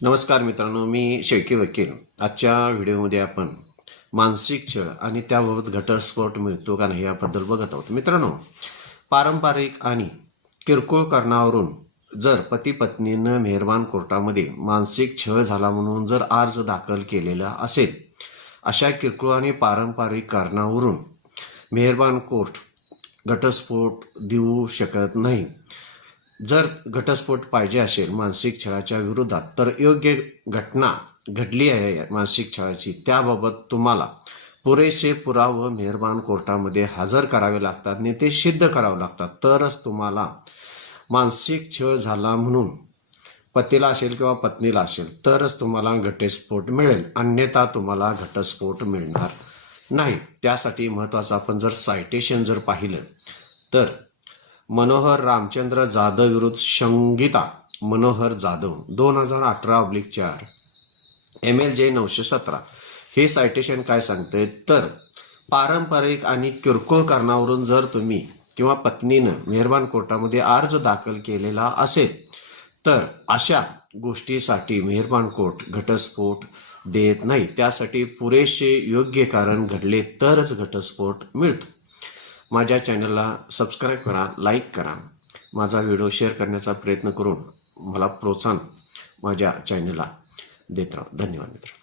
नमस्कार मित्रांनो, मी शेळके वकील. आजच्या व्हिडिओमध्ये आपण मानसिक छळ आणि त्याबाबत घटस्फोट मिळतो का नाही याबद्दल बघत आहोत. मित्रांनो, पारंपरिक आणि किरकोळ कारणावरून जर पती पत्नीनं मेहरबान कोर्टामध्ये मानसिक छळ झाला म्हणून जर अर्ज दाखल केलेला असेल, अशा किरकोळ आणि पारंपरिक कारणावरून मेहरबान कोर्ट घटस्फोट देऊ शकत नाही. जर घटस्फोट पाहिजे असेल मानसिक छळाच्या विरोधात, तर योग्य घटना घडली आहे मानसिक छळाची, त्याबाबत तुम्हाला पुरेसे पुरावे मेहरबान कोर्टामध्ये हजर करावे लागतात आणि ते सिद्ध करावे लागतात. तरच तुम्हाला मानसिक छळ झाला म्हणून पतीला असेल किंवा पत्नीला असेल तरच तुम्हाला घटस्फोट मिळेल, अन्यथा तुम्हाला घटस्फोट मिळणार नाही. त्यासाठी महत्त्वाचं आपण जर सायटेशन जर पाहिलं तर मनोहर रामचंद्र जाधव विरुद्ध संगीता मनोहर जाधव 2018/4 MLJ 917 हे सायटेशन काय सांगते तर पारंपरिक आणि किरकोळ कारणावरून जर तुम्ही किंवा पत्नीनं मेहरबान कोर्टामध्ये अर्ज दाखल केलेला असेल तर अशा गोष्टीसाठी मेहरबान कोर्ट घटस्फोट देत नाही. त्यासाठी पुरेसे योग्य कारण घडले तरच घटस्फोट मिळतो. माझ्या चॅनलला सबस्क्राईब करा, लाईक करा, माझा व्हिडिओ शेअर करण्याचा प्रयत्न करून मला प्रोत्साहन माझ्या चॅनलला देत राहा. धन्यवाद मित्र.